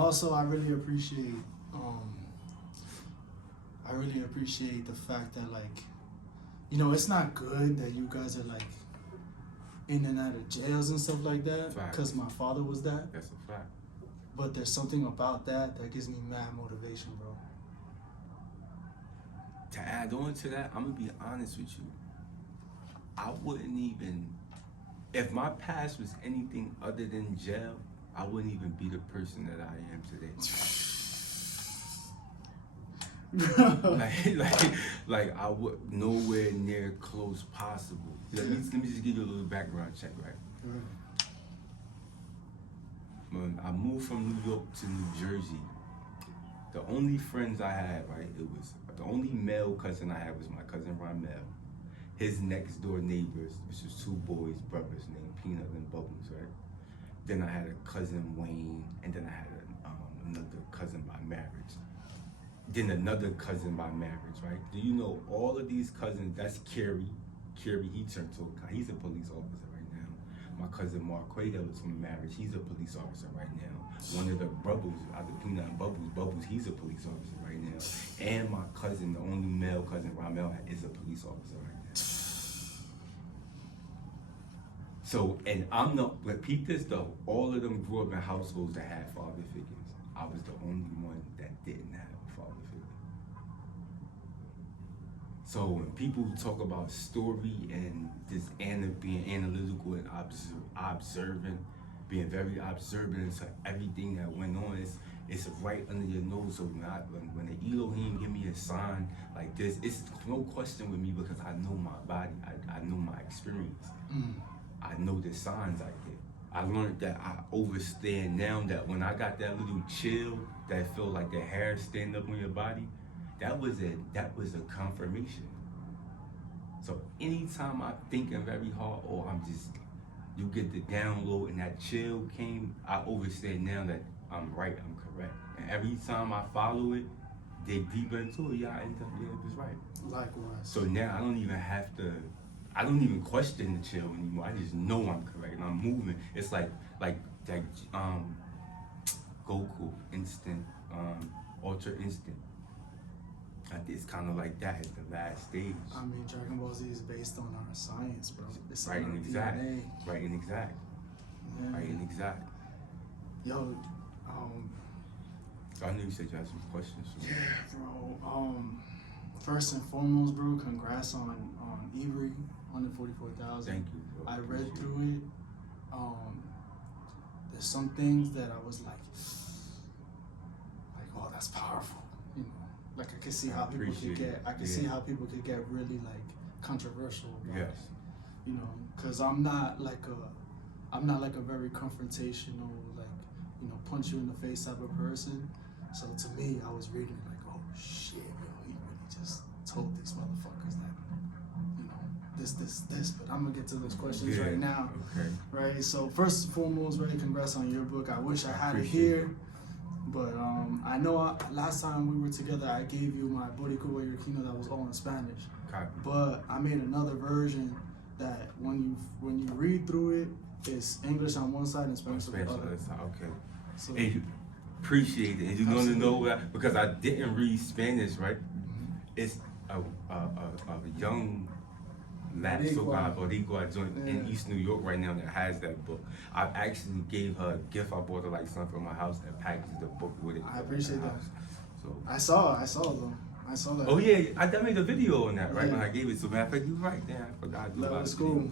also I really appreciate the fact that, like, you know, it's not good that you guys are like in and out of jails and stuff like that, because my father was that. That's a fact. But there's something about that gives me mad motivation, bro. To add on to that, I'm gonna be honest with you. I wouldn't even, if my past was anything other than jail, I wouldn't even be the person that I am today. like I would nowhere near close possible. Let me just give you a little background check, right? When I moved from New York to New Jersey, the only friends I had, right, it was the only male cousin I had was my cousin Ramel. His next door neighbors, which was two boys, brothers named Peanut and Bubbles, right? Then I had a cousin Wayne, and then I had another cousin by marriage. Then another cousin by marriage, right? Do you know all of these cousins? That's Kerry. Kerry, he's a police officer right now. My cousin Marco El was from marriage. He's a police officer right now. One of the brothers, either Peanut and Bubbles, he's a police officer right now. And my cousin, the only male cousin, Ramel, is a police officer right now. So, and I'm not, but peep this though, all of them grew up in households that had father figures. I was the only one that didn't have a father figure. So when people talk about story and this being analytical and observant, being very observant to everything that went on, it's right under your nose. So when the Elohim give me a sign like this, it's no question with me because I know my body, I know my experience. I know the signs I get. I learned that I understand now that when I got that little chill that feel like the hair stand up on your body, that was a confirmation. So anytime I'm thinking very hard or you get the download and that chill came, I understand now that I'm right, I'm correct. And every time I follow it, dig deeper into it, I end up, it was right. Likewise. So now I don't even question the chill anymore. I just know I'm correct and I'm moving. It's like that Goku instant, Ultra Instant. It's kind of like that. It's the last stage. I mean, Dragon Ball Z is based on our science, bro. It's right and exact. DNA. Right and exact. Yeah. Right and exact. Yo, So I knew you said you had some questions. So. Yeah, bro. First and foremost, bro, congrats on Ebre, 144,000. Thank you, bro. I read through it. There's some things that I was like, oh, that's powerful. You know, like I can see how people could get. I can see how people could get really like controversial about it. You know, because I'm not like a very confrontational, like, you know, punch you in the face type of person. So to me, I was reading like, oh shit, yo, he really just told these motherfuckers that, you know, this. But I'm gonna get to those questions right now. Okay. Right. So first and foremost, really congrats on your book. I wish I had it here, but I know last time we were together, I gave you my boricua that was all in Spanish. Copy. But I made another version that when you read through it, it's English on one side and Spanish on the other. Okay. So, and you appreciate it. And you want to know that because I didn't read Spanish, right? It's a young Boricua joint in East New York right now that has that book. I actually gave her a gift. I bought her like something from my house and packaged the book with it. I appreciate that. So I saw them. I saw that. Oh yeah, I made a video on that, right? When I gave it to me, I thought you right there. I forgot. That was cool.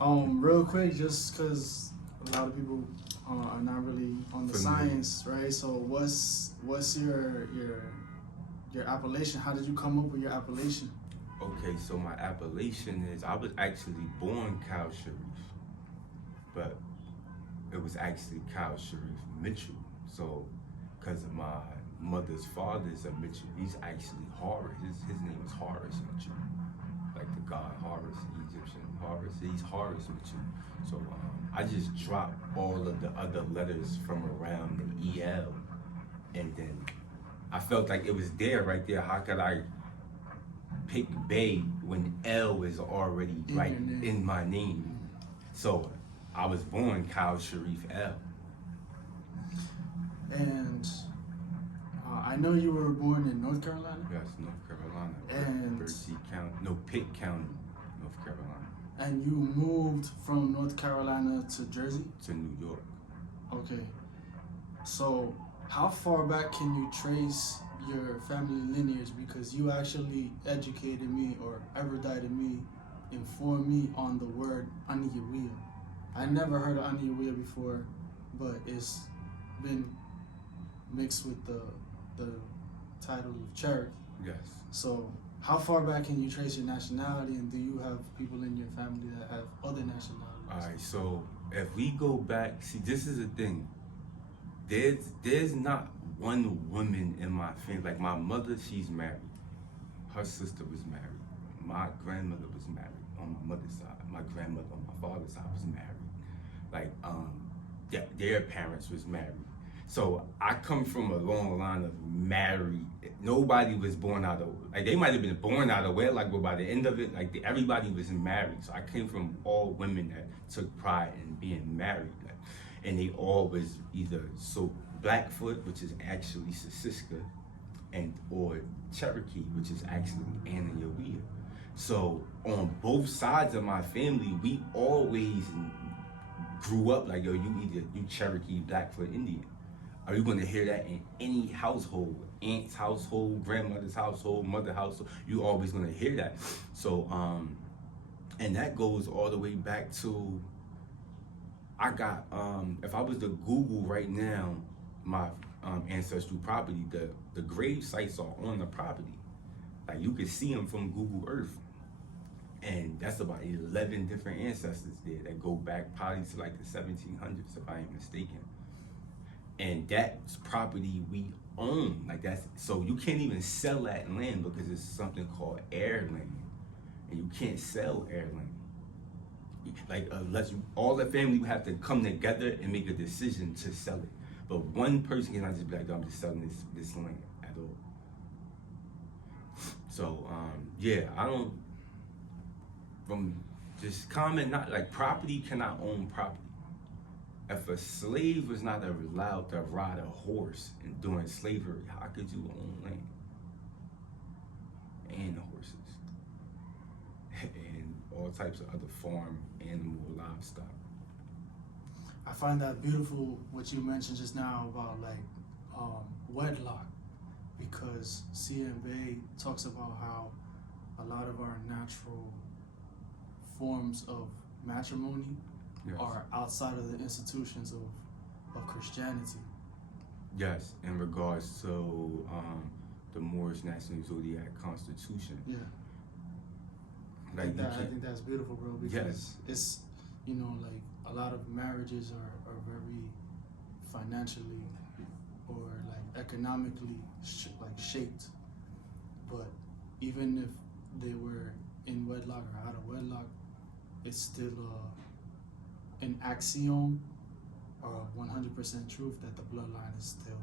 Real quick, just because a lot of people are not really on the science, right? So what's your appellation? How did you come up with your appellation? Okay, so my appellation is, I was actually born Kal Shareef, but it was actually Kal Shareef Mitchell. So, because of my mother's father is a Mitchell, he's actually Horus. His name is Horus Mitchell, like the god Horus, Egyptian Horus. He's Horus Mitchell. So I just dropped all of the other letters from around the EL, and then I felt like it was there, right there. How could I pick Bay when L is already in my name? So I was born Kal Shareef L. And know you were born in North Carolina? Yes, North Carolina. And Berkeley County, no, Pitt County, North Carolina. And you moved from North Carolina to Jersey? To New York. Okay. So how far back can you trace your family lineage? Because you actually educated me or erudited me, informed me on the word aniyawiya. I never heard of aniyawiya before, but it's been mixed with the title of Cherokee. Yes. So how far back can you trace your nationality, and do you have people in your family that have other nationalities? All right, so if we go back, see, this is the thing. There's not one woman in my family. Like my mother, she's married. Her sister was married. My grandmother was married on my mother's side. My grandmother on my father's side was married. Like their parents was married. So I come from a long line of married. Nobody was born out of, like they might have been born out of wedlock, but by the end of it, like everybody was married. So I came from all women that took pride in being married. Like, and they all was either Blackfoot, which is actually Sissiska, or Cherokee, which is actually aniyawiya. So on both sides of my family, we always grew up like, yo, you Cherokee, Blackfoot, Indian. Are you going to hear that in any household? Aunt's household, grandmother's household, mother's household, you always going to hear that. So, and that goes all the way back to, I got, if I was to Google right now, my ancestral property, the grave sites are on the property. Like you can see them from Google Earth. And that's about 11 different ancestors there that go back probably to like the 1700s, if I ain't mistaken. And that's property we own. Like that's, so you can't even sell that land because it's something called air land. And you can't sell air land. Like unless all the family would have to come together and make a decision to sell it. But one person cannot just be like, I'm just selling this land at all. So yeah, I don't, from just common, not like property cannot own property. If a slave was not allowed to ride a horse and during slavery, how could you own land? And the horses. And all types of other farm, animal, livestock. I find that beautiful what you mentioned just now about like wedlock, because CMB talks about how a lot of our natural forms of matrimony Yes. are outside of the institutions of Christianity. Yes, in regards to the Moorish National Zodiac Constitution. Yeah. Like I think that's beautiful, bro, because yes. it's, you know, like a lot of marriages are very financially or like economically shaped, but even if they were in wedlock or out of wedlock, it's still an axiom or a 100% truth that the bloodline is still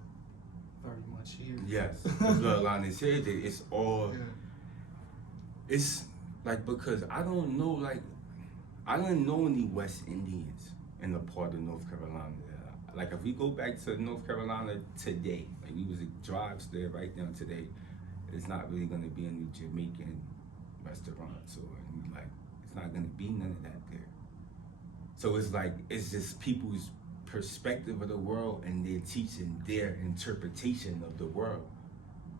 very much here. Yes, the bloodline is here. It's all, Yeah. it's like, because I don't know, like, I don't know any West Indians in the part of North Carolina. Like, if we go back to North Carolina today, like we was drives there right now today, it's not really going to be any Jamaican restaurants or any, like, it's not going to be none of that there. So it's like, it's just people's perspective of the world and they're teaching their interpretation of the world.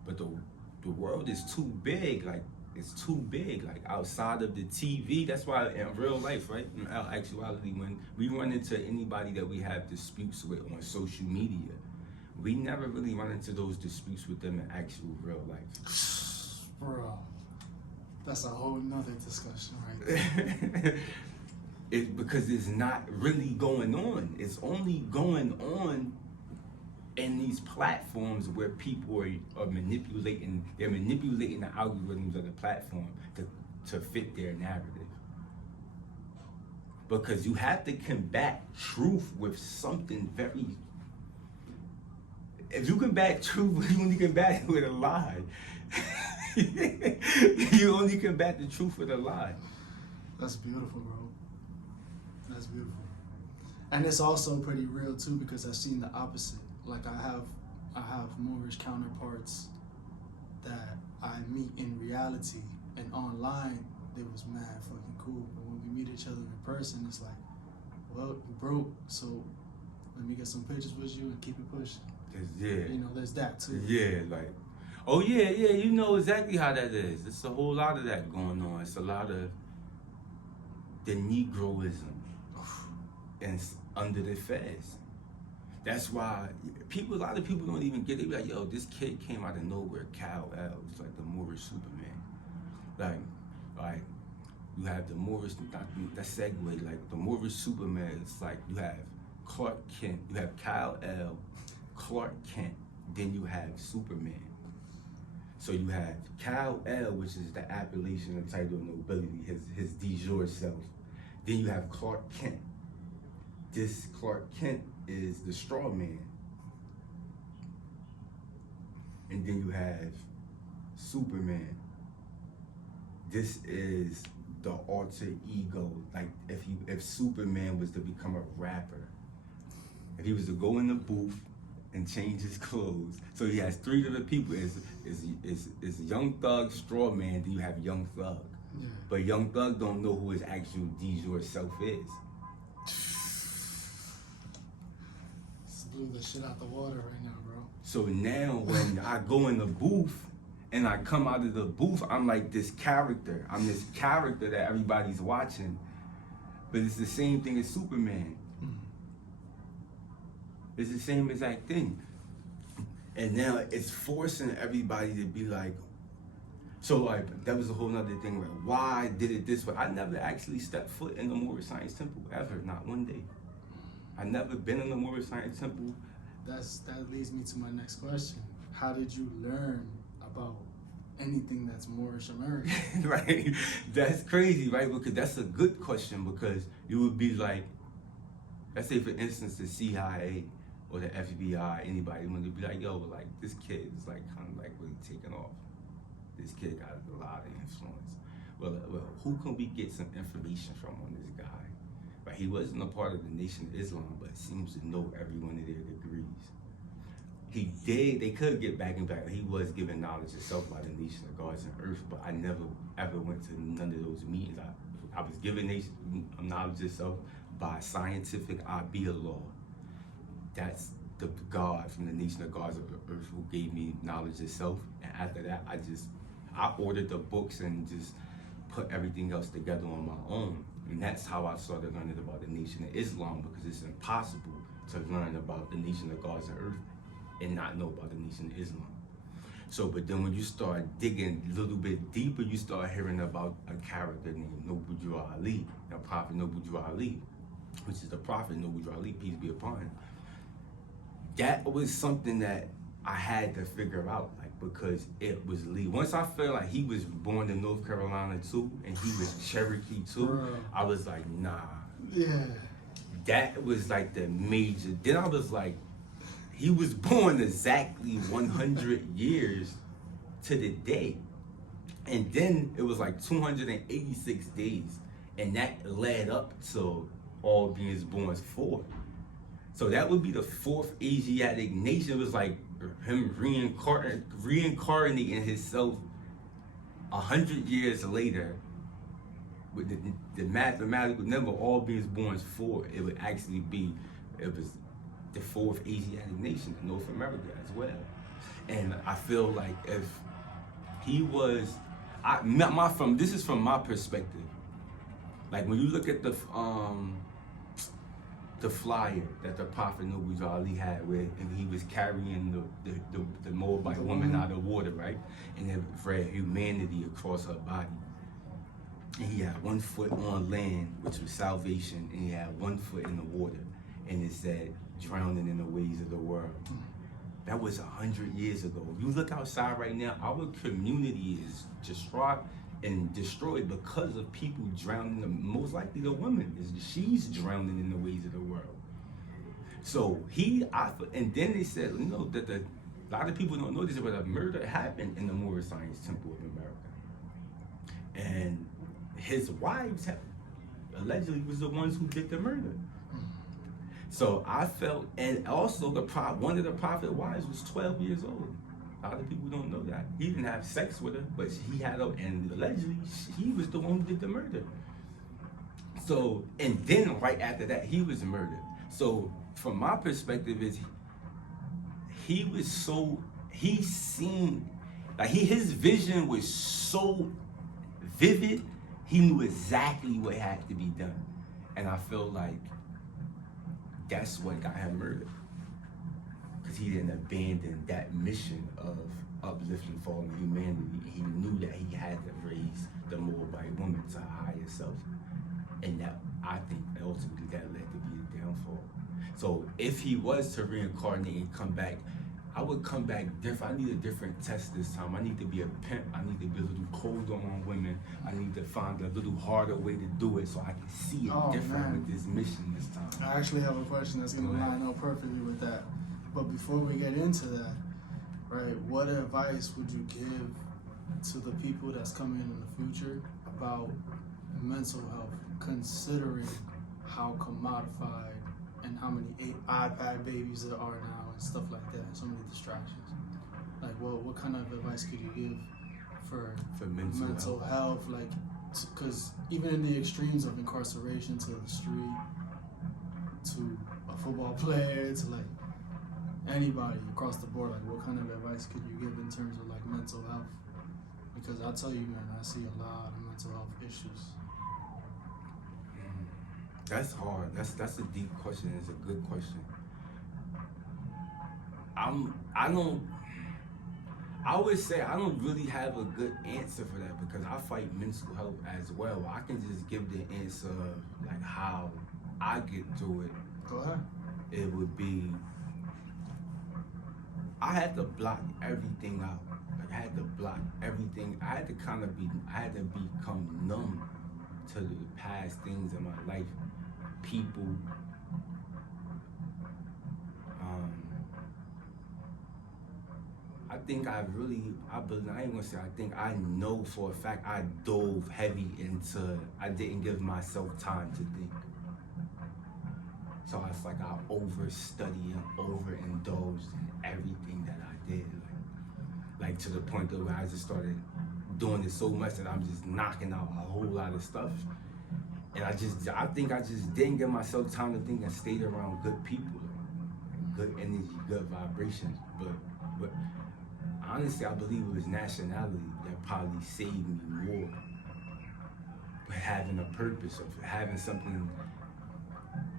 But the world is too big, like, it's too big, like outside of the TV. That's why in real life, right, in actuality, when we run into anybody that we have disputes with on social media, we never really run into those disputes with them in actual real life. Bro, that's a whole nother discussion right there. It's because it's not really going on. It's only going on in these platforms where people are manipulating. They're manipulating the algorithms of the platform to fit their narrative. Because you have to combat truth with something very. If you combat truth, you only combat it with a lie. You only combat the truth with a lie. That's beautiful, bro. That's beautiful. And it's also pretty real too, because I've seen the opposite. Like I have, I have Moorish counterparts that I meet in reality, and online they was mad fucking cool. But when we meet each other in person, it's like, well, you broke, so let me get some pictures with you and keep it pushing. Yeah. You know, there's that too. Yeah, like, oh yeah, you know exactly how that is. It's a whole lot of that going on. It's a lot of the Negroism and under the feds. That's why a lot of people don't even get it. Be like, yo, this kid came out of nowhere, Kal El. It's like the Moorish Superman. Like you have the Moorish, that segue, like the Moorish Superman. It's like you have Clark Kent, you have Kal El, Clark Kent, then you have Superman. So you have Kal El, which is the appellation and title of nobility, his de jure self. Then you have Clark Kent. This Clark Kent is the straw man. And then you have Superman. This is the alter ego. Like if Superman was to become a rapper, if he was to go in the booth and change his clothes. So he has three different people. Is Young Thug, Straw Man, then you have Young Thug. Yeah. But Young Thug don't know who his actual de jure self is. Just blew the shit out the water right now, bro. So now when I go in the booth and I come out of the booth, I'm like this character. I'm this character that everybody's watching. But it's the same thing as Superman. It's the same exact thing. And now it's forcing everybody to be like, so like, that was a whole nother thing, like, why did it this way? I never actually stepped foot in the Moorish Science Temple, ever, not one day. I never been in the Moorish Science Temple. That leads me to my next question. How did you learn about anything that's Moorish American? Right, that's crazy, right? Because that's a good question, because you would be like, let's say for instance, the CIA or the FBI, anybody would be like, yo, like this kid is like kind of like really taking off. This kid got a lot of influence. Well, who can we get some information from on this guy? Right, he wasn't a part of the Nation of Islam, but seems to know every one of their degrees. He did, they could get back and back. He was given knowledge himself by the Nation of Gods and Earth, but I never ever went to none of those meetings. I was given knowledge itself by scientific Abiya law. That's the God from the Nation of Gods of Earth who gave me knowledge itself. And after that, I ordered the books and just put everything else together on my own. And that's how I started learning about the Nation of Islam, because it's impossible to learn about the Nation of Gods and Earth and not know about the Nation of Islam. So, but then when you start digging a little bit deeper, you start hearing about a character named Noble Drew Ali, the Prophet Noble Drew Ali, which is the Prophet Noble Drew Ali, peace be upon him. That was something that I had to figure out, like, because it was Lee. Once I felt like he was born in North Carolina too, and he was Cherokee too, bro, I was like, nah. Yeah. That was like the major. Then I was like, he was born exactly 100 years to the day. And then it was like 286 days. And that led up to all beings born 4. So that would be the 4th Asiatic nation. It was like him reincarnating himself 100 years later. With the mathematical number, all beings born 4, it would actually be, it was the 4th Asiatic nation in North America as well. And I feel like if he was, this is from my perspective. Like when you look at the flyer that the Prophet Noble Drew Ali had, where and he was carrying the Moabite woman out of water, right? And it read humanity across her body. And he had 1 foot on land, which was salvation, and he had 1 foot in the water. And it said, drowning in the ways of the world. That was 100 years ago. If you look outside right now, our community is distraught and destroyed because of people drowning. Most likely the woman, she's drowning in the ways of the world. So and then they said, you know, that a lot of people don't know this, but a murder happened in the Moorish Science Temple of America. And his wives allegedly was the ones who did the murder. So I felt, and also one of the prophet wives was 12 years old. A lot of people don't know that. He didn't have sex with her, but he had her, and allegedly he was the one who did the murder. So, and then right after that, he was murdered. So from my perspective is he was so, he seen, like his vision was so vivid, he knew exactly what had to be done. And I feel like that's what got him murdered. Because he didn't abandon that mission of uplifting fallen humanity. He knew that he had to raise the Moabite woman to a higher self. And that, I think, ultimately that led to be the downfall. So if he was to reincarnate and come back, I would come back different. I need a different test this time. I need to be a pimp. I need to be a little colder on women. I need to find a little harder way to do it so I can see it different with this mission this time. I actually have a question that's going to line up perfectly with that. But before we get into that, right, what advice would you give to the people that's coming in the future about mental health, considering how commodified and how many iPad babies there are now and stuff like that, and so many distractions? Like, what kind of advice could you give for mental health? Like, because even in the extremes of incarceration to the street, to a football player, to like anybody across the board, like what kind of advice could you give in terms of like mental health? Because I'll tell you, man, I see a lot of mental health issues. That's hard. That's a deep question. It's a good question. I would say I don't really have a good answer for that because I fight mental health as well. I can just give the answer of like how I get through it. Go ahead. It would be, I had to block everything out. Like I had to block everything. I had to become numb to the past things in my life. People, I think I ain't gonna say I think, I know for a fact I dove heavy into, I didn't give myself time to think. So it's like I overstudied and overindulged in everything that I did. Like to the point that where I just started doing it so much that I'm just knocking out a whole lot of stuff. And I think I just didn't give myself time to think and stayed around good people, good energy, good vibrations. But honestly, I believe it was nationality that probably saved me more. But having a purpose, of having something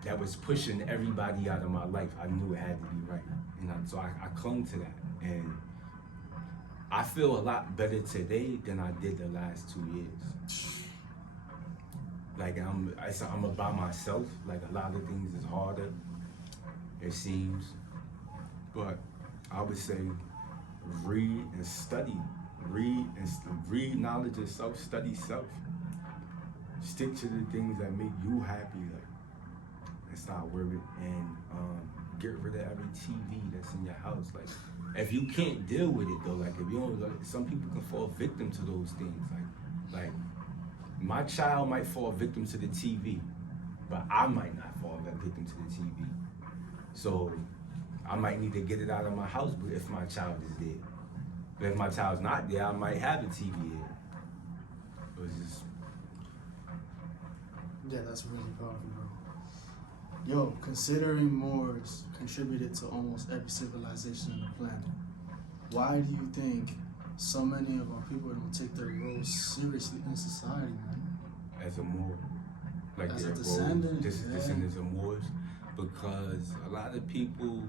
that was pushing everybody out of my life, I knew it had to be right. And so I clung to that. And I feel a lot better today than I did the last 2 years. Like I'm by myself. Like a lot of things is harder, it seems. But I would say read and study. Read knowledge of self, study self. Stick to the things that make you happy. Like, it's not worth it. And get rid of every TV that's in your house. Like, if you can't deal with it though, like if you don't, some people can fall victim to those things. Like my child might fall victim to the TV, but I might not fall victim to the TV. So I might need to get it out of my house if my child is there. But if my child's not there, I might have a TV here. But it's just... Yeah, that's really powerful, bro. Yo, considering Moors contributed to almost every civilization on the planet, why do you think so many of our people don't take their roles seriously in society, man? As a Moor, like as their a descendant, descendants of Moors, because a lot of people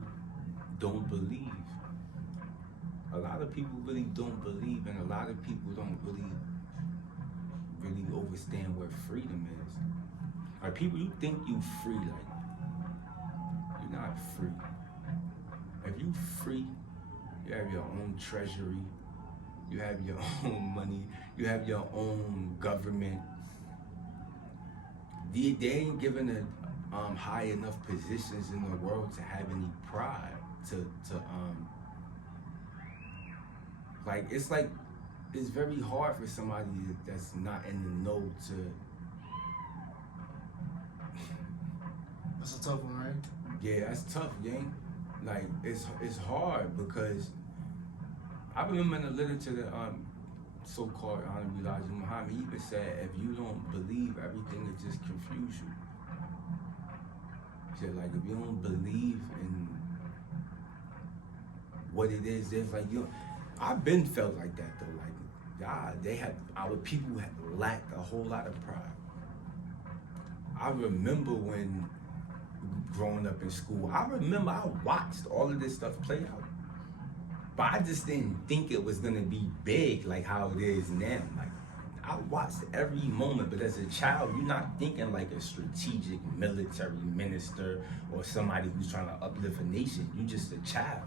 don't believe. A lot of people really don't believe, and a lot of people don't really understand what freedom is. Like people, you think you free, like you're not free. If you free, you have your own treasury, you have your own money, you have your own government. They ain't given a high enough positions in the world to have any pride like it's very hard for somebody that's not in the know to. That's a tough one, right? Yeah, that's tough, gang. Like it's hard because I remember in the literature that so-called Alhumdulilah Muhammad even said, if you don't believe everything, it just confuse you. He said, like, if you don't believe in what it is, there's like, I've been felt like that though. Like, God, our people had lacked a whole lot of pride. I remember when growing up in school, I watched all of this stuff play out. But I just didn't think it was gonna be big like how it is now. Like, I watched every moment, but as a child, you're not thinking like a strategic military minister or somebody who's trying to uplift a nation. You're just a child.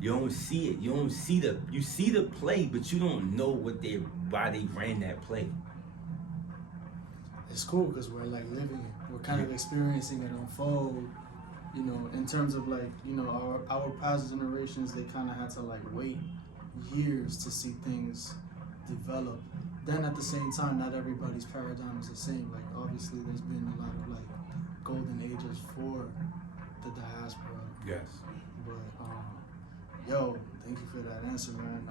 You don't see it. You see the play, but you don't know why they ran that play. It's cool because we're like living it. We're kind of experiencing it unfold. You know, in terms of like, you know, our past generations, they kind of had to like wait years to see things develop. Then at the same time, not everybody's paradigm is the same. Like, obviously, there's been a lot of like golden ages for the diaspora. Yes. But yo, thank you for that answer, man.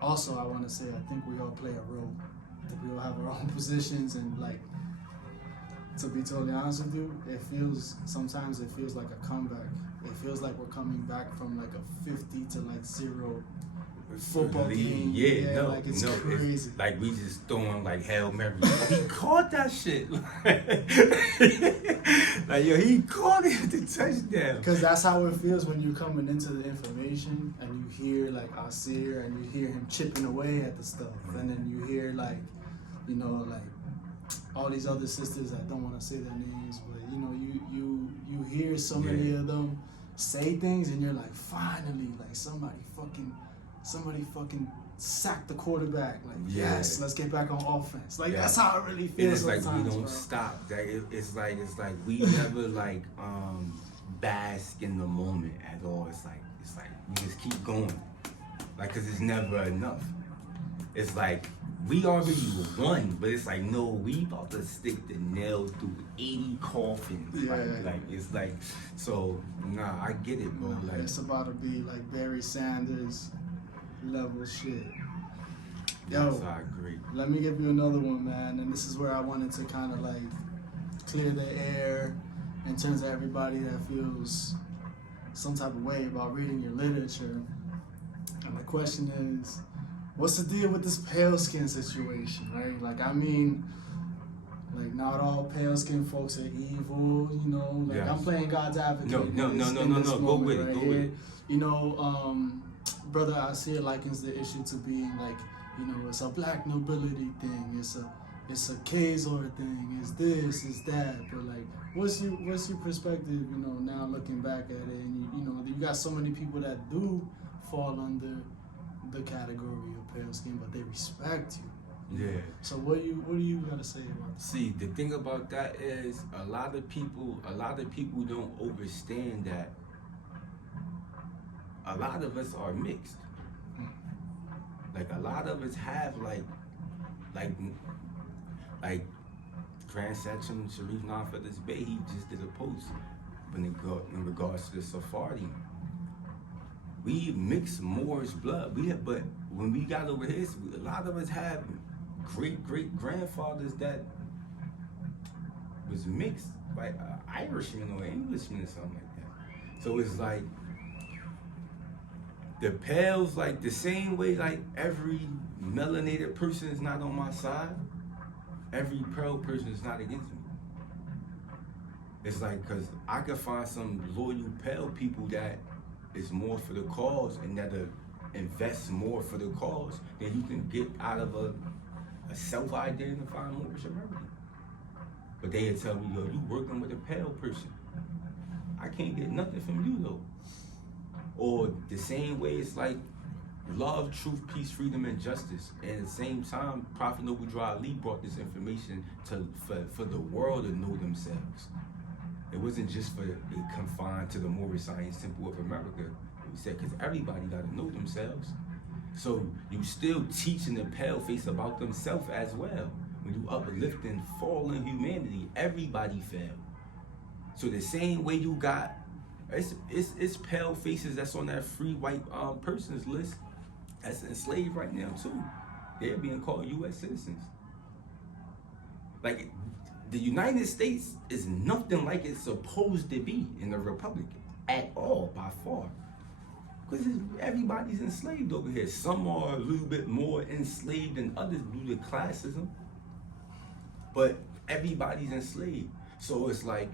Also, I want to say I think we all play a role. I think we all have our own positions, and like, to be totally honest with you, sometimes it feels like a comeback. It feels like we're coming back from like a 50 to like 0 football game. Yeah, no, like it's no, crazy. It's like we just throwing like Hail Mary. He caught that shit. Like, yo, he caught it at the touchdown. Because that's how it feels when you're coming into the information and you hear like Asir and you hear him chipping away at the stuff. And then you hear like, you know, like all these other sisters, I don't want to say their names, but you know, you hear so many of them say things and you're like, finally, like somebody fucking sacked the quarterback. Like, yes, let's get back on offense. Like, that's how it really feels. And it's like we don't bro. stop. It's like we never like bask in the moment at all. It's like we just keep going. Like, cause it's never enough. It's like we already won, but it's like, no, we about to stick the nail through 80 coffins. Yeah. Like it's like, so nah, I get it, bro. Like, it's about to be like Barry Sanders level shit. Yo, yes, I agree. Let me give you another one, man. And this is where I wanted to kind of like clear the air in terms of everybody that feels some type of way about reading your literature. And the question is, what's the deal with this pale skin situation, right? Like, I mean, like, not all pale skin folks are evil, you know? Like, I'm playing God's advocate. No. Go with it. Go with it. You know, Brother Asir likens the issue to being like, you know, it's a black nobility thing. It's a Khazar thing. It's this, it's that. But like, what's your perspective? You know, now looking back at it, and you know, you got so many people that do fall under the category of pale skin, but they respect you. Yeah. So what do you gotta say about that? See, the thing about that is a lot of people don't understand that a lot of us are mixed. Like, a lot of us have like Grand Section Shareef Nafadis Bay, he just did a post in regards to the Sephardi. We mix Moorish blood. But when we got over here, a lot of us have great grandfathers that was mixed, like Irishman or Englishman or something like that. So it's like the pales, like the same way, like every melanated person is not on my side, every pale person is not against me. It's like, cause I could find some loyal pale people that is more for the cause and that'll invest more for the cause than you can get out of a self-identifying Moorish American. But they'll tell me, yo, you working with a pale person. I can't get nothing from you though. Or the same way, it's like love, truth, peace, freedom, and justice. And at the same time, Prophet Noble Drew Ali brought this information for the world to know themselves. It wasn't just confined to the Moorish Science Temple of America. He said, because everybody got to know themselves. So you still teaching the pale face about themselves as well. When you uplifting fallen humanity, everybody fell. So the same way you got, it's pale faces that's on that free white persons list that's enslaved right now too. They're being called U.S. citizens. Like, the United States is nothing like it's supposed to be in the Republic at all, by far. Because everybody's enslaved over here. Some are a little bit more enslaved than others due to classism, but everybody's enslaved. So it's like,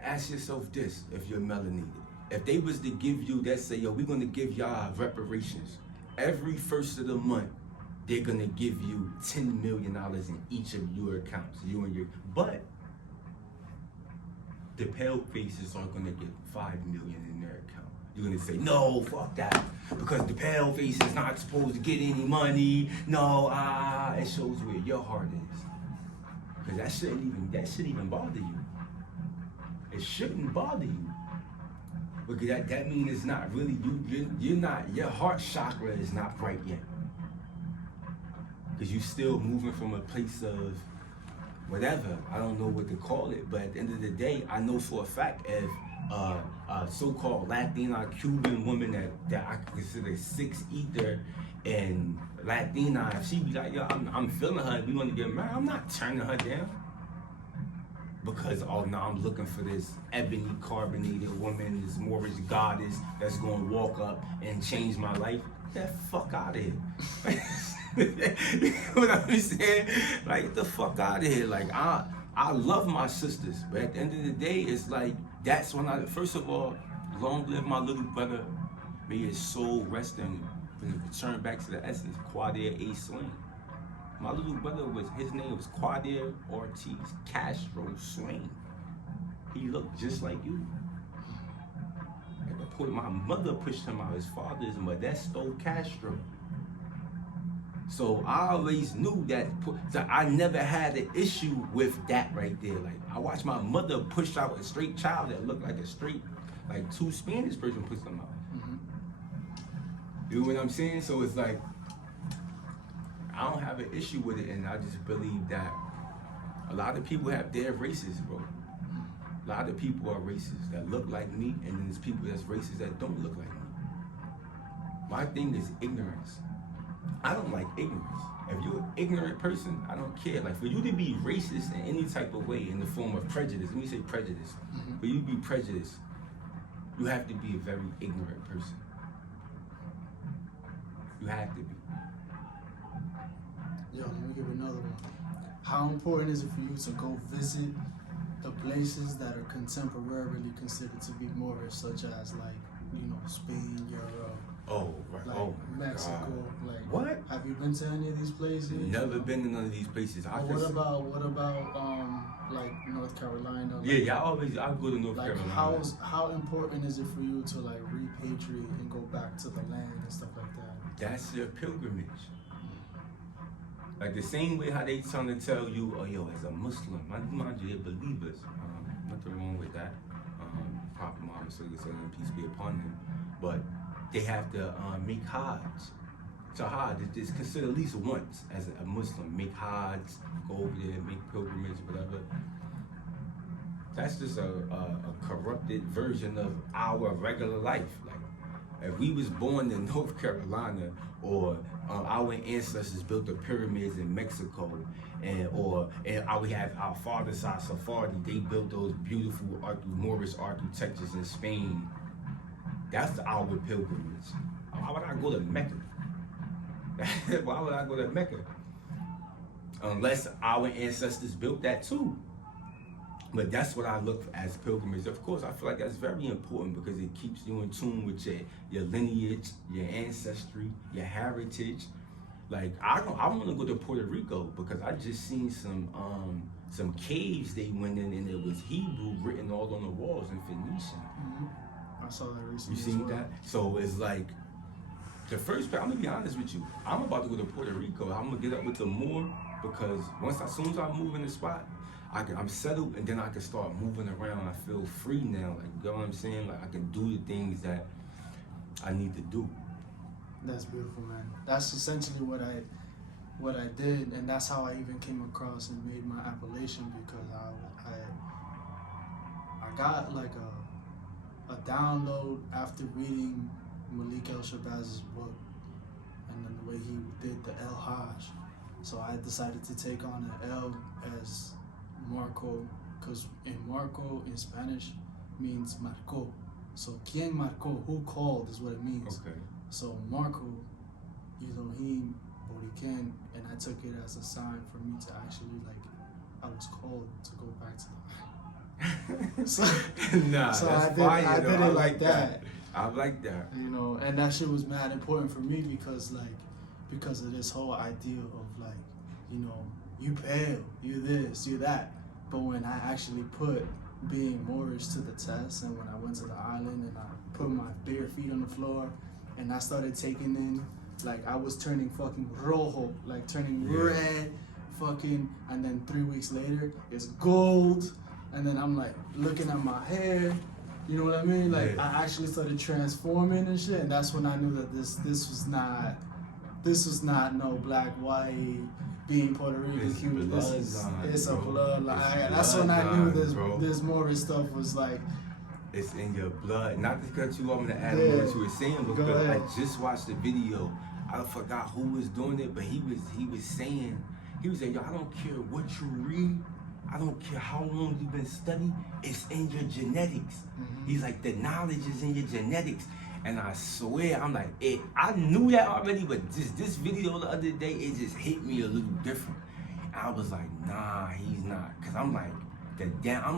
ask yourself this: if you're melanated, if they was to give you, let's say, yo, we're gonna give y'all reparations every first of the month, they're gonna give you $10 million in each of your accounts, you and your. But the pale faces are gonna get $5 million in their account. You're gonna say, no, fuck that, because the pale face is not supposed to get any money. No, it shows where your heart is, because that shouldn't even bother you. It shouldn't bother you, because that means it's not really you. You're not, your heart chakra is not right yet, because you're still moving from a place of whatever, I don't know what to call it, but at the end of the day, I know for a fact if a so-called Latina Cuban woman that I consider six ether and Latina, if she be like, yo, I'm feeling her and we want to get married, I'm not turning her down. Because, oh no, I'm looking for this ebony carbonated woman, this moorish goddess that's gonna walk up and change my life. Get that fuck out of here. You know what I'm saying? Like, get the fuck out of here. Like, I love my sisters, but at the end of the day, it's like, that's when first of all, long live my little brother, may his soul rest and return back to the essence, Quadir A. Swain. My little brother his name was Quadir Ortiz Castro Swain. He looked just like you. My mother pushed him out. His father is Modesto Castro. So I always knew that, so I never had an issue with that right there. Like, I watched my mother push out a straight child that looked like a straight, like two Spanish person pushed them out. Mm-hmm. You know what I'm saying? So it's like, I don't have an issue with it, and I just believe that a lot of people have their races, bro. A lot of people are racist that look like me, and then there's people that's racist that don't look like me. My thing is ignorance. I don't like ignorance. If you're an ignorant person, I don't care. Like, for you to be racist in any type of way in the form of prejudice, let me say prejudice. Mm-hmm. For you to be prejudiced, you have to be a very ignorant person. You have to be. Yo, let me give another one. How important is it for you to go visit the places that are contemporarily considered to be moorish, such as, like, you know, Spain, Europe, like Mexico? God. Like, what? Have you been to any of these places? Never been to none of these places. What about like North Carolina? Like, yeah, I go to North Carolina. How important is it for you to, like, repatriate and go back to the land and stuff like that? That's your pilgrimage. Like, the same way how they trying to tell you, oh, yo, as a Muslim, mind you, they're believers. Nothing wrong with that. Prophet Muhammad sallallahu peace be upon him. But they have to make Hajj. So Hajj is considered at least once as a Muslim. Make Hajj, go over there, make pilgrimage, whatever. That's just a corrupted version of our regular life. Like, if we was born in North Carolina, or our ancestors built the pyramids in Mexico, and we have our father's side Sephardi, they built those beautiful Moorish architectures in Spain. That's our pilgrimage. Why would I go to Mecca? Why would I go to Mecca? Unless our ancestors built that too. But that's what I look for as pilgrimage. Of course, I feel like that's very important because it keeps you in tune with your lineage, your ancestry, your heritage. Like, I want to go to Puerto Rico because I just seen some caves they went in, and it was Hebrew written all on the walls in Phoenician. Mm-hmm. I saw that recently. You seen that? So it's like, the first part, I'm gonna be honest with you. I'm about to go to Puerto Rico. I'm gonna get up with the Moor because as soon as I move in the spot, I'm settled, and then I can start moving around. I feel free now. Like, you know what I'm saying? Like, I can do the things that I need to do. That's beautiful, man. That's essentially what I did, and that's how I even came across and made my appellation, because got like a download after reading Malik El Shabaz's book, and then the way he did the El Hajj. So I decided to take on an El as Marco, because in Marco in Spanish means Marco. So quien marcó, who called is what it means. Okay. So Marco, Elohim, Boriken, and I took it as a sign for me to actually like, I was called to go back to the so, nah, so that's I fire, did it like that. I like that. You know, and that shit was mad important for me because of this whole idea of like, you know, you pale, you this, you that. But when I actually put being Moorish to the test, and when I went to the island and I put my bare feet on the floor and I started taking in, like I was turning fucking rojo, like turning red, fucking, and then 3 weeks later it's gold, and then I'm like looking at my hair, you know what I mean? Like I actually started transforming and shit, and that's when I knew that this was not no black, white, being Puerto Rican, Cuban. It's a bloodline. That's when I knew this Moorish stuff was like. It's in your blood. Not to cut you off and add on what you were saying, because I just watched the video. I forgot who was doing it, but he was saying, yo, I don't care what you read, I don't care how long you've been studying, it's in your genetics. Mm-hmm. He's like, the knowledge is in your genetics. And I swear, I'm like, I knew that already, but this video the other day, it just hit me a little different. I was like, nah, he's not. Cause I'm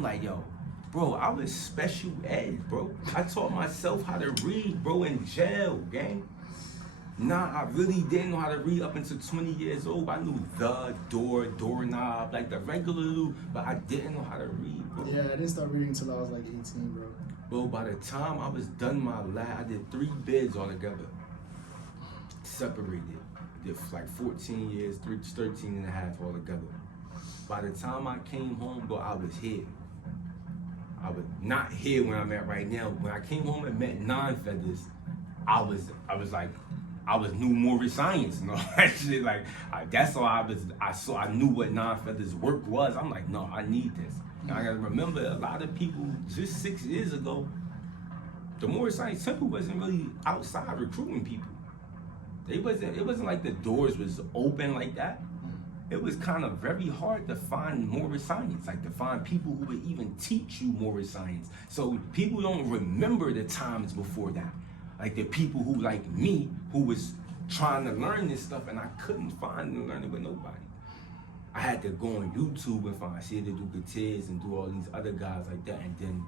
like, yo, bro, I was special ed, bro. I taught myself how to read, bro, in jail, gang. Nah, I really didn't know how to read up until 20 years old. I knew the, doorknob, like the regular little, but I didn't know how to read, bro. Yeah, I didn't start reading until I was like 18, bro. Bro, by the time I was done my lab, I did 3 bids altogether. Separated. Did like 14 years, 13 and a half altogether. By the time I came home, bro, I was here. I was not here when I'm at right now. When I came home and met non-feathers, I was new Moorish science, you know. Actually, like that's all I knew what non-feathers work was. I'm like, no, I need this. And I gotta remember, a lot of people just 6 years ago, the Moorish Science Temple wasn't really outside recruiting people. It wasn't like the doors was open like that. It was kind of very hard to find Moorish science, like to find people who would even teach you Moorish science. So people don't remember the times before that. Like the people who, like me, who was trying to learn this stuff and I couldn't find and learn it with nobody. I had to go on YouTube and find Seydou Gutierrez and do all these other guys like that, and then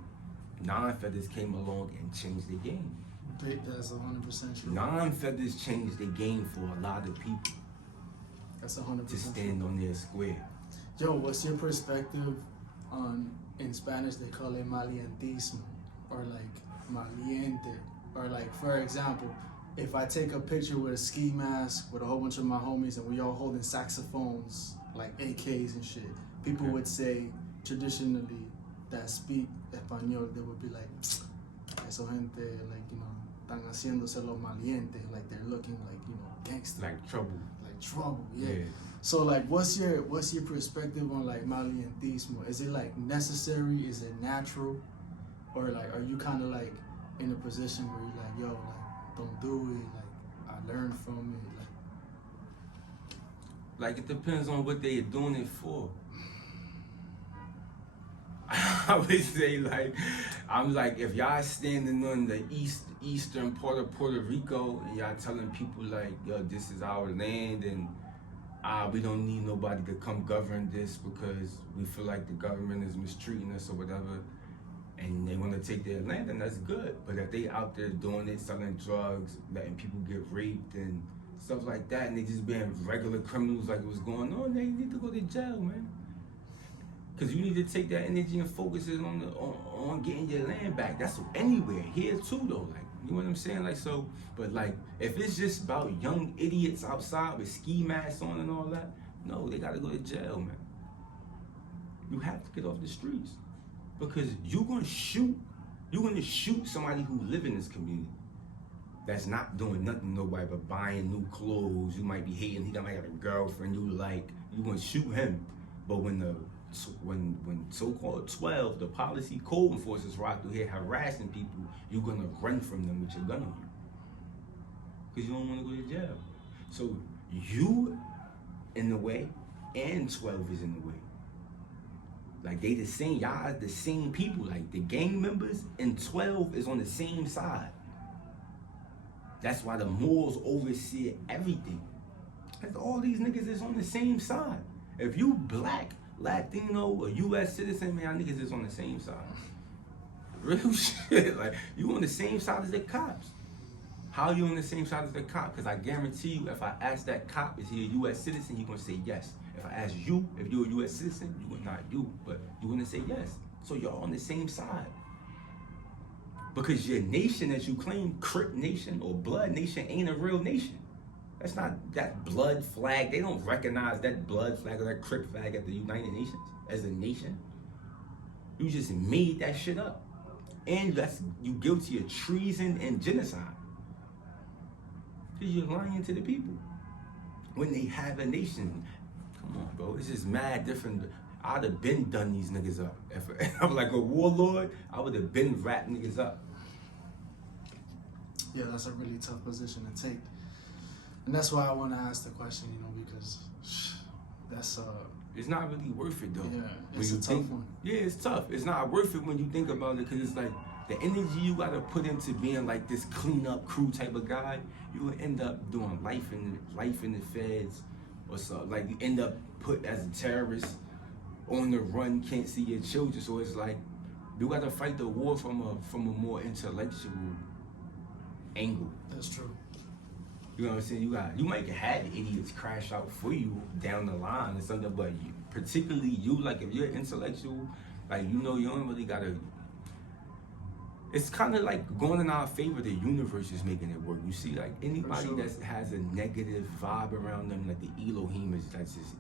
non-feathers came along and changed the game. That's 100% true. Non-feathers changed the game for a lot of people. That's 100% to stand on their square. Yo, what's your perspective on, in Spanish they call it malientismo, or like maliente, or like, for example, if I take a picture with a ski mask with a whole bunch of my homies and we all holding saxophones, like AKs and shit, people would say traditionally that speak español, they would be like, eso gente, like, you know, están haciéndose los malientes, like they're looking like, you know, gangster. Like trouble. Like trouble, yeah. So like, what's your perspective on like malientismo? Is it like necessary? Is it natural? Or like, are you kind of like in a position where you're like, yo, like, don't do it, like, I learned from it, like it depends on what they're doing it for. I would say, like, I'm like, if y'all standing on the eastern part of Puerto Rico and y'all telling people like, yo, this is our land and we don't need nobody to come govern this because we feel like the government is mistreating us or whatever, and they want to take their land, then that's good. But if they out there doing it, selling drugs, letting people get raped and stuff like that, and they just being regular criminals like what's going on, they need to go to jail, man. Because you need to take that energy and focus it on getting your land back. That's anywhere, here too though, like, you know what I'm saying? Like, so, but like, if it's just about young idiots outside with ski masks on and all that, no, they gotta go to jail, man. You have to get off the streets. Because you're gonna shoot somebody who live in this community that's not doing nothing to nobody but buying new clothes. You might be hating, he might have a girlfriend you like, you're gonna shoot him. But when the when so-called 12, the policy code enforcers ride through here harassing people, you're gonna run from them with your gun on you. Because you don't want to go to jail. So you in the way and 12 is in the way. Like they the same, y'all the same people. Like the gang members and 12 is on the same side. That's why the Moors oversee everything. Because all these niggas is on the same side. If you black, Latino, or US citizen, man, y'all niggas is on the same side. Real shit. Like you on the same side as the cops. How are you on the same side as the cop? Because I guarantee you, if I ask that cop, is he a U.S. citizen, he's going to say yes. If I ask you, if you're a U.S. citizen, not you, but you're going to say yes. So y'all on the same side. Because your nation that you claim, Crip Nation or Blood Nation, ain't a real nation. That's not that blood flag. They don't recognize that blood flag or that Crip flag at the United Nations as a nation. You just made that shit up. And you guilty of treason and genocide. You're lying to the people when they have a nation. Come on, bro. It's just mad different. I'd have been done these niggas up. If I was like a warlord, I would have been wrapped niggas up. Yeah, that's a really tough position to take. And that's why I want to ask the question, you know, because that's it's not really worth it though. Yeah, it's a tough one. Yeah, it's tough. It's not worth it when you think about it, because it's like the energy you gotta put into being like this cleanup crew type of guy, you will end up doing life in the feds or something. Like you end up put as a terrorist on the run, can't see your children. So it's like you gotta fight the war from a more intellectual angle. That's true. You know what I'm saying? You might have idiots crash out for you down the line or something, but particularly you, like if you're intellectual, like you know you don't really gotta. It's kind of like going in our favor. The universe is making it work. You see, like anybody that has a negative vibe around them, like the Elohim is that's just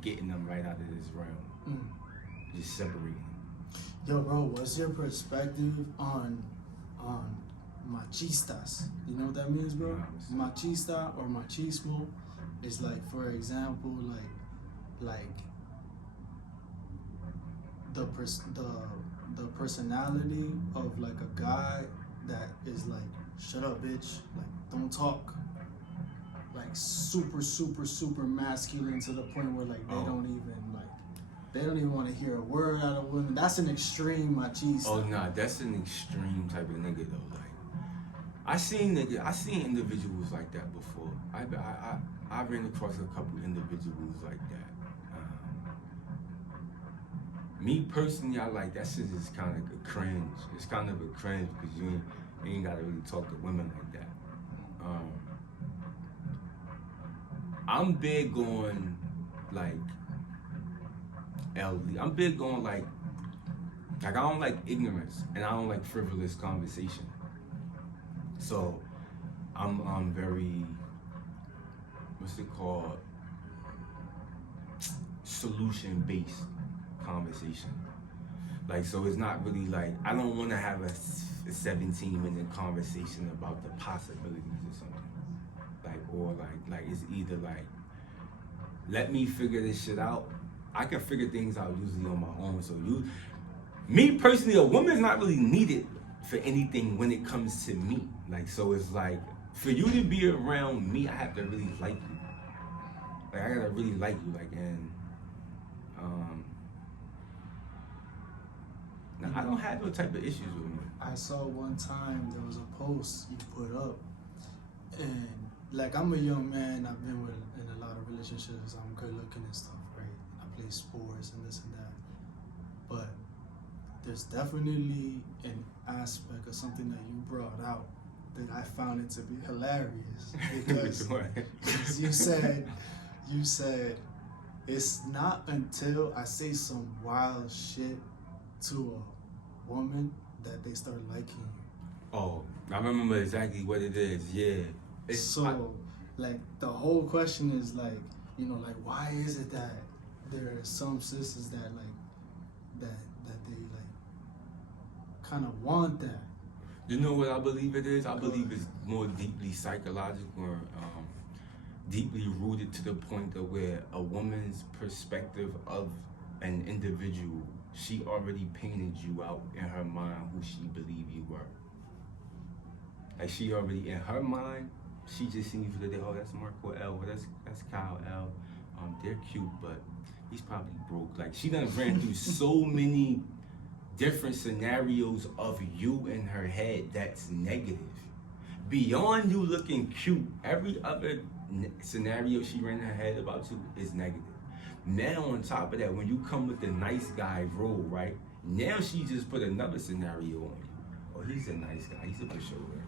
getting them right out of this realm, just separating them. Yo, bro, what's your perspective on machistas? You know what that means, bro? Machista or machismo is like, for example, like the personality of like a guy that is like, shut up, bitch, like don't talk, like super masculine to the point where like they don't even want to hear a word out of women. That's an extreme machista. Oh nah, that's an extreme type of nigga though. Like I seen individuals like that before. I ran across a couple individuals like that. Me personally, I like that shit is kind of a cringe. It's kind of a cringe because you ain't gotta really talk to women like that. I'm big on like LD. I'm big on like I don't like ignorance and I don't like frivolous conversation. So I'm very, what's it called? Solution-based conversation. Like, so it's not really like, I don't want to have a 17-minute conversation about the possibilities or something. Like, or like it's either like, let me figure this shit out. I can figure things out usually on my own. So me personally, a woman's not really needed for anything when it comes to me. Like, so it's like, for you to be around me, I have to really like you. Like, I gotta really like you. Like, and now I don't have those type of issues with me. I saw one time there was a post you put up, and like, I'm a young man, I've been in a lot of relationships, I'm good looking and stuff, right? I play sports and this and that. But there's definitely an aspect of something that you brought out that I found it to be hilarious. Because you said, it's not until I say some wild shit to a woman that they start liking you. Oh, I remember exactly what it is, yeah. Like, the whole question is like, you know, like, why is it that there are some sisters that like, that they like kind of want that? You know what I believe it is? I believe it's more deeply psychological or deeply rooted to the point of where a woman's perspective of an individual, she already painted you out in her mind who she believed you were. Like she already, in her mind, she just seen you for the day, oh, that's Marco L, that's Kal L. They're cute, but he's probably broke. Like she done ran through so many different scenarios of you in her head that's negative. Beyond you looking cute, every other scenario she ran her head about you is negative. Now on top of that, when you come with the nice guy role, right? Now she just put another scenario on you. Oh, he's a nice guy, he's a pushover.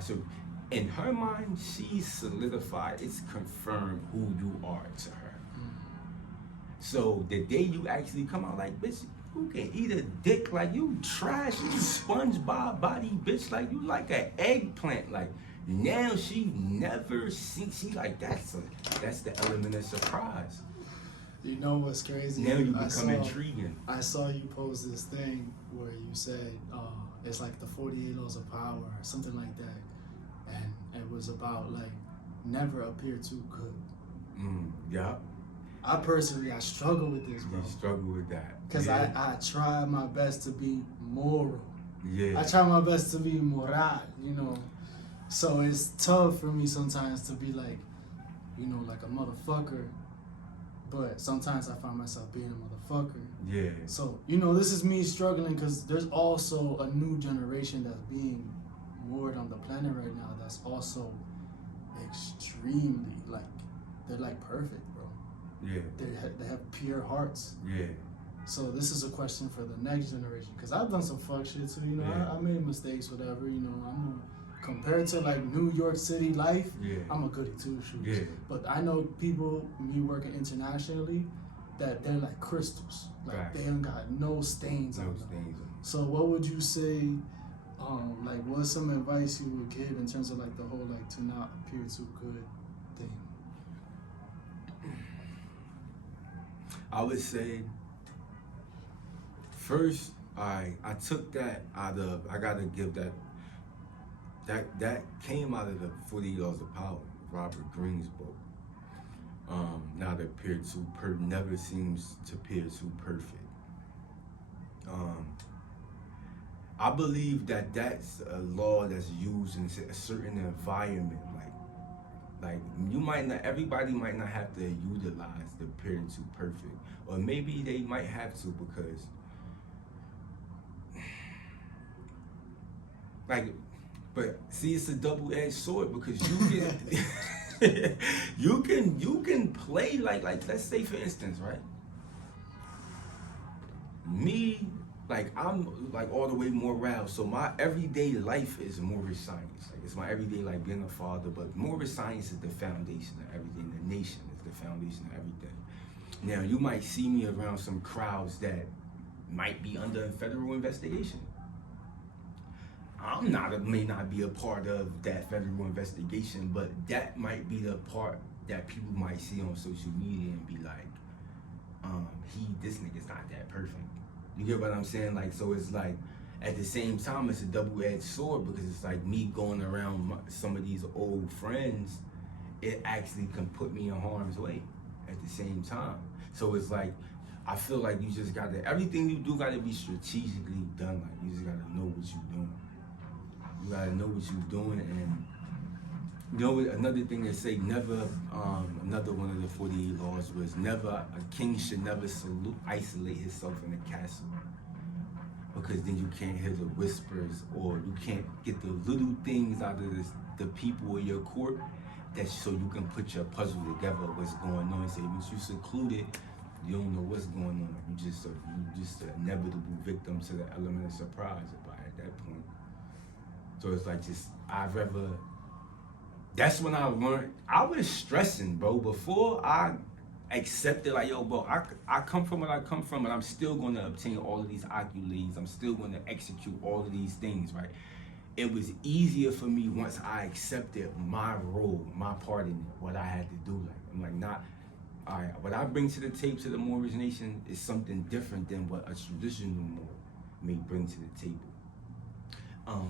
So in her mind, she's solidified, it's confirmed who you are to her. So the day you actually come out like, bitch, you can eat a dick, like you trash, you SpongeBob body, bitch, like you like an eggplant. Like now she never seen, she like, that's the element of surprise. You know what's crazy? Now you become intriguing. I saw you post this thing where you said it's like the 48 laws of power or something like that, and it was about like never appear too good. Yeah. I personally struggle with this, bro. You struggle with that. Because I try my best to be moral. Yeah. I try my best to be moral, you know. So it's tough for me sometimes to be like, you know, like a motherfucker. But sometimes I find myself being a motherfucker. Yeah. So, you know, this is me struggling because there's also a new generation that's being moored on the planet right now that's also extremely, like, they're like perfect, bro. Yeah. They have pure hearts. Yeah. So this is a question for the next generation, because I've done some fuck shit too, you know. Yeah. I made mistakes, whatever, you know. Compared to like New York City life, I'm a goody two shoes. Yeah. But I know people, me working internationally, that they're like crystals. Like right. They don't got no stains on them. Stains. So what would you say, like what's some advice you would give in terms of like the whole like to not appear too good thing? I would say, first, I took that out of, I gotta give that came out of the 48 Laws of Power, Robert Greene's book. Not appear too never seems to appear too perfect. I believe that that's a law that's used in a certain environment, like you might not, everybody might not have to utilize the appearing too perfect, or maybe they might have to, because like, but see, it's a double-edged sword, because you can you can play like let's say for instance, right? Me, like I'm like all the way moral, so my everyday life is moorish science. Like it's my everyday, like being a father, but moorish science is the foundation of everything. The nation is the foundation of everything. Now you might see me around some crowds that might be under federal investigation. May not be a part of that federal investigation, but that might be the part that people might see on social media and be like, this nigga's not that perfect. You get what I'm saying? Like, so it's like, at the same time, it's a double-edged sword, because it's like me going around some of these old friends, it actually can put me in harm's way at the same time. So it's like, I feel like you just gotta, everything you do gotta be strategically done. Like, you just gotta know what you're doing. You gotta know what you're doing. And you know, another thing they say, never, another one of the 48 laws was never, a king should never isolate himself in a castle, because then you can't hear the whispers, or you can't get the little things out of the people of your court, that so you can put your puzzle together, what's going on. Say, once you secluded, you don't know what's going on. You just an inevitable victim to the element of surprise at that point. So it's like, just, that's when I learned. I was stressing, bro, before I accepted, like, yo, bro, I come from what I come from, and I'm still going to obtain all of these accolades. I'm still going to execute all of these things, right? It was easier for me once I accepted my role, my part in it, what I had to do. Like, I'm like, not, all right, what I bring to the table to the Moorish nation is something different than what a traditional Moor may bring to the table.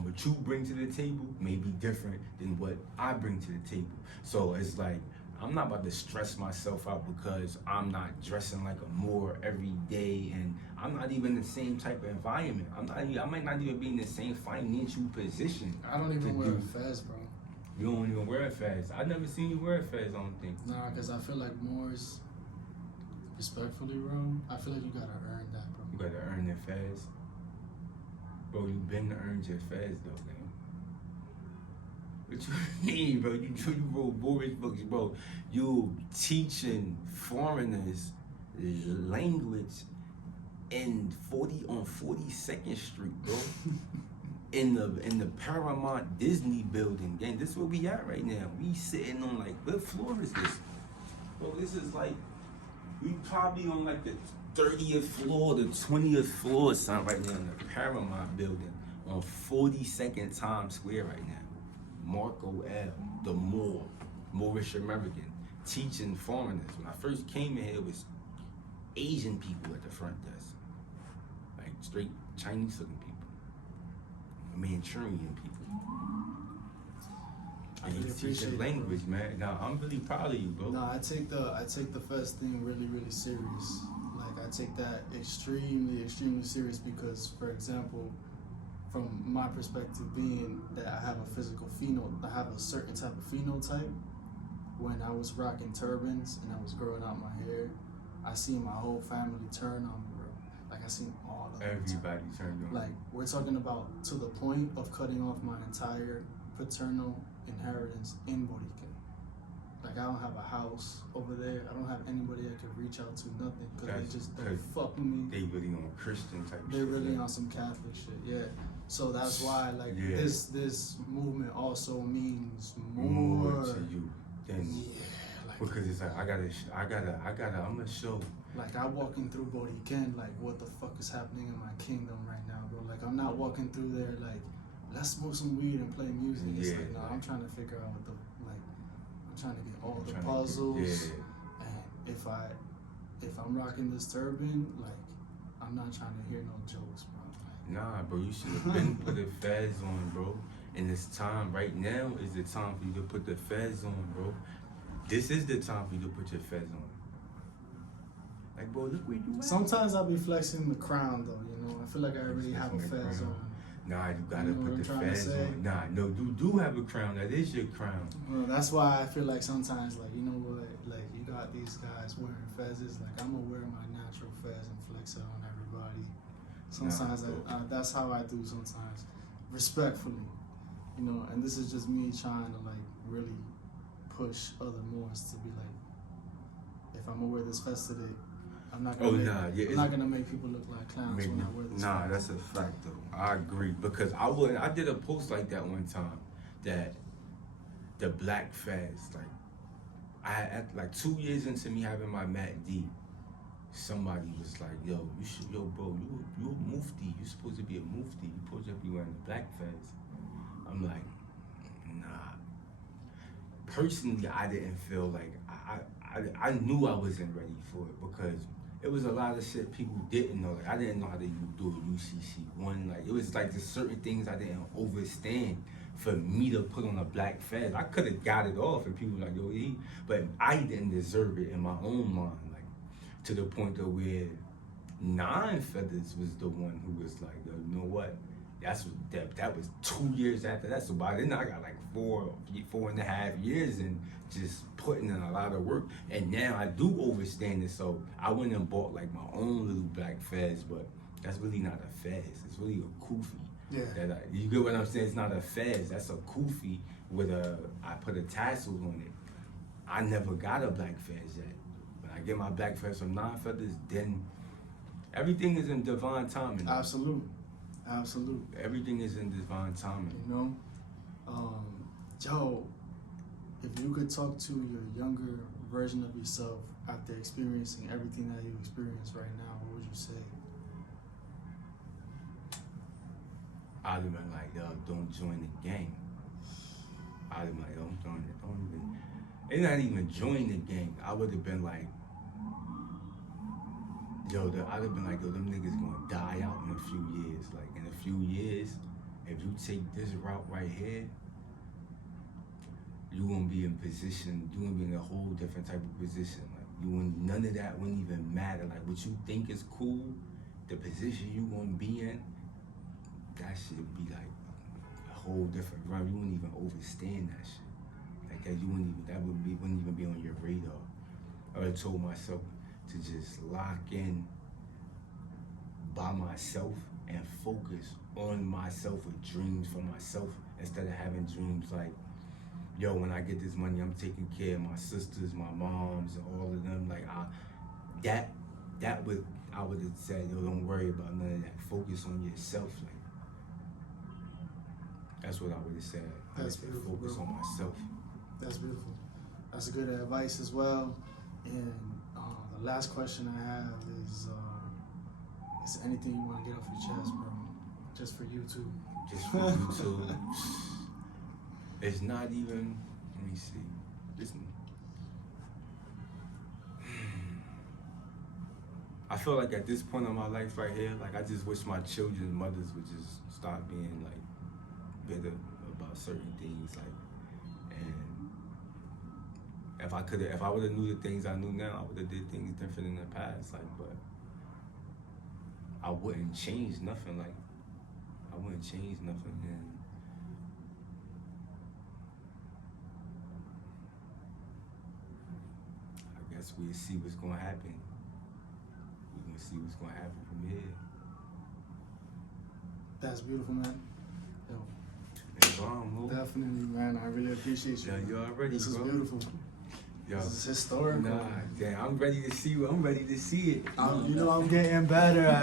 What you bring to the table may be different than what I bring to the table. So it's like, I'm not about to stress myself out because I'm not dressing like a Moor every day, and I'm not even in the same type of environment. I might not even be in the same financial position. I don't even wear a fez, bro. You don't even wear a fez. I've never seen you wear a fez, I don't think. Nah, because I feel like Moors, respectfully, bro, I feel like you gotta earn that, bro. You gotta earn your fez. Bro, you been earned your fez, though, man. What you mean, bro? You wrote moorish books, bro. You teaching foreigners language in 42nd Street, bro. in the Paramount Disney building. Gang, this is where we at right now. We sitting on like, what floor is this? Bro, this is like, we probably on like the 30th floor, the 20th floor or something right now in the Paramount building on 42nd Times Square right now. Marco El, the Moorish American, teaching foreigners. When I first came in here, it was Asian people at the front desk. Like straight Chinese looking people. Manchurian people. And really he's teaching language, man. Now I'm really proud of you, bro. No, I take the first thing really, really serious. Like I take that extremely, extremely serious because, for example, from my perspective, being that I have a physical I have a certain type of phenotype. When I was rocking turbans and I was growing out my hair, I seen my whole family turn on me, bro. Like I seen all of them. Everybody turned on. Like we're talking about to the point of cutting off my entire paternal inheritance in Boriken. Like I don't have a house over there. I don't have anybody I could reach out to, nothing, because they just don't fuck with me. They really on Christian type shit. They're really on some Catholic shit, yeah. So that's why, like, this movement also means more to you than like, because it's like I'm gonna show. Like I walking through Boriken, like what the fuck is happening in my kingdom right now, bro? Like I'm not walking through there like let's smoke some weed and play music. It's like no, I'm trying to figure out what I'm trying to get all the puzzles. And if I'm rocking this turban, like I'm not trying to hear no jokes, bro. Nah, bro, you should have been put the fez on, bro. And it's time, right now is the time for you to put the fez on, bro. This is the time for you to put your fez on. Like, bro, look where you at. Sometimes I'll be flexing the crown, though, you know. I feel like I already have a fez on. Nah, you gotta put the fez on. Nah, no, you do have a crown. That is your crown. Well, that's why I feel like sometimes, like, you know what? Like, you got these guys wearing fezzes. Like, I'm gonna wear my natural fez and flex it on everybody. Sometimes that's how I do sometimes. Respectfully, you know, and this is just me trying to, like, really push other Moors to be like, if I'm gonna wear this fez today, I'm not gonna make people look like clowns when I wear this. Nah, that's a fact though. I agree because I did a post like that one time that the black fez, like I had like 2 years into me having my Matt D, somebody was like, yo bro, you a mufti, you supposed to be a mufti, you supposed to be wearing the black fez. I'm like, nah. Personally, I didn't feel like I knew I wasn't ready for it because it was a lot of shit people didn't know. Like I didn't know how to do a UCC1. Like it was like just certain things I didn't understand for me to put on a black fez. I could have got it off and people were like, yo, but I didn't deserve it in my own mind. Like to the point of where Nine Feathers was the one who was like, yo, you know what? That was 2 years after that. So by then I got like 4.5 years and just putting in a lot of work. And now I do understand it. So I went and bought like my own little black fez, but that's really not a fez. It's really a kufi. Yeah. You get what I'm saying? It's not a fez. That's a kufi with I put a tassel on it. I never got a black fez yet. When I get my black fez from Nine Feathers, then everything is in divine timing. Absolute. Everything is in divine timing. You know? Joe, if you could talk to your younger version of yourself after experiencing everything that you experience right now, what would you say? I'd have been like, yo, don't join the gang. I'd have been like, don't join it. Don't even. It's not even join the gang. I would have been like, I'd have been like, yo, them niggas gonna die out in a few years. Like, in a few years, if you take this route right here, you gonna be in position, you gonna be in a whole different type of position. Like none of that wouldn't even matter. Like what you think is cool, the position you gonna be in, that should be like a whole different realm. You wouldn't even overstand that shit. Like that, wouldn't even be on your radar. I would have told myself to just lock in by myself and focus on myself with dreams for myself instead of having dreams like, yo, when I get this money, I'm taking care of my sisters, my moms, and all of them. Like I would have said, yo, don't worry about none of that. Focus on yourself. Like that's what I would have said. That's beautiful. Focus on myself. That's beautiful. That's good advice as well. And the last question I have is anything you want to get off your chest, bro? Just for YouTube. Just for YouTube. It's not even. Let me see. I feel like at this point in my life right here, like I just wish my children's mothers would just stop being like bitter about certain things, like. And if I would have knew the things I knew now, I would have did things different in the past, like. But I wouldn't change nothing, like. I wouldn't change nothing, and I guess we'll see what's gonna happen. We're gonna see what's gonna happen from here. That's beautiful, man. Yo. Definitely, man. I really appreciate you. Yeah, you already. This is beautiful. Yo, this is historical. Nah, damn, I'm ready to see it. You know I'm getting better at